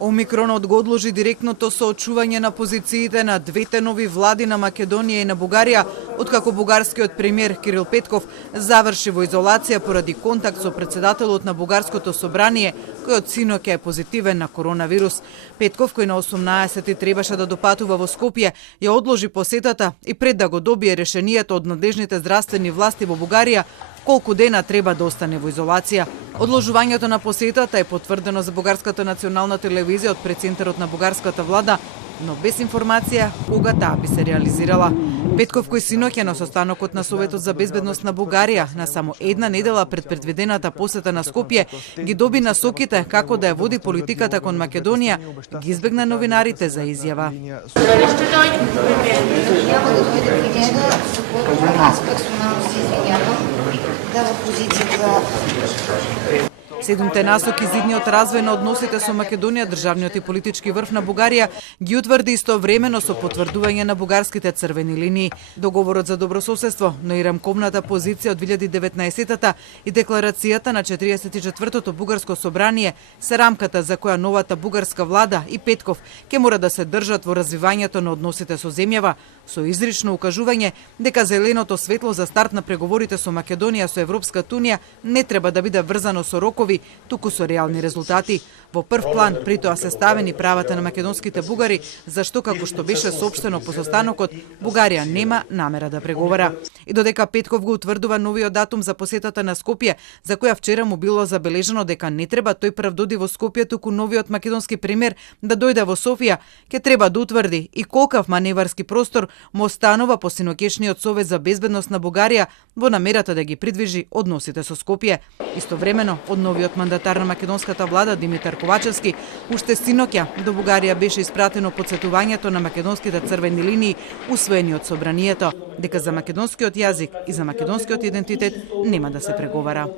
Омикронот го одложи директното соочување на позициите на двете нови влади на Македонија и на Бугарија, откако бугарскиот премиер Кирил Петков заврши во изолација поради контакт со председателот на Бугарското собрание, кој од синоќа е позитивен на коронавирус. Петков, кој на 18 требаше да допатува во Скопје, ја одложи посетата и пред да го добие решението од надлежните здравствени власти во Бугарија, колку дена треба да остане во изолација. Одложувањето на посетата е потврдено за Бугарската национална телевизија од пресцентарот на бугарската влада, но без информација кога таа би се реализирала. Петков, кој синоќа на состанокот на Советот за безбедност на Бугарија, на само една недела пред предвидената посета на Скопје, ги доби насоките како да ја води политиката кон Македонија, ги избегна новинарите за изјава. Седумте насоки за идниот развој на односите со Македонија, државниот и политички врв на Бугарија ги утврди истовремено со потврдување на бугарските црвени линии. Договорот за добрососедство, но и рамковната позиција од 2019-та и декларацијата на 44-тото бугарско собрание се рамката за која новата бугарска влада и Петков ќе мора да се држат во развивањето на односите со земјава, со изрично укажување дека зеленото светло за старт на преговорите со Македонија со Европската унија не треба да биде врзано со рокови, туку со реални резултати. Во прв план при тоа се ставени правата на македонските бугари, зашто како што беше соопштено по состанокот, Бугарија нема намера да преговара. И додека Петков го утврдува новиот датум за посетата на Скопје, за која вчера му било забележано дека не треба тој прв доди во Скопје, туку новиот македонски премиер да дојде во Софија, ќе треба да утврди и колкав маневарски простор му останува по синоќешниот Совет за безбедност на Бугарија во намерата да ги придвижи односите со Скопје. Истовремено, од новиот мандатар на македонската влада Димитар Ковачевски, уште синоќа до Бугарија беше испратено потсетувањето на македонските црвени линии усвоени од собранието, дека за македонскиот јазик и за македонскиот идентитет нема да се преговара.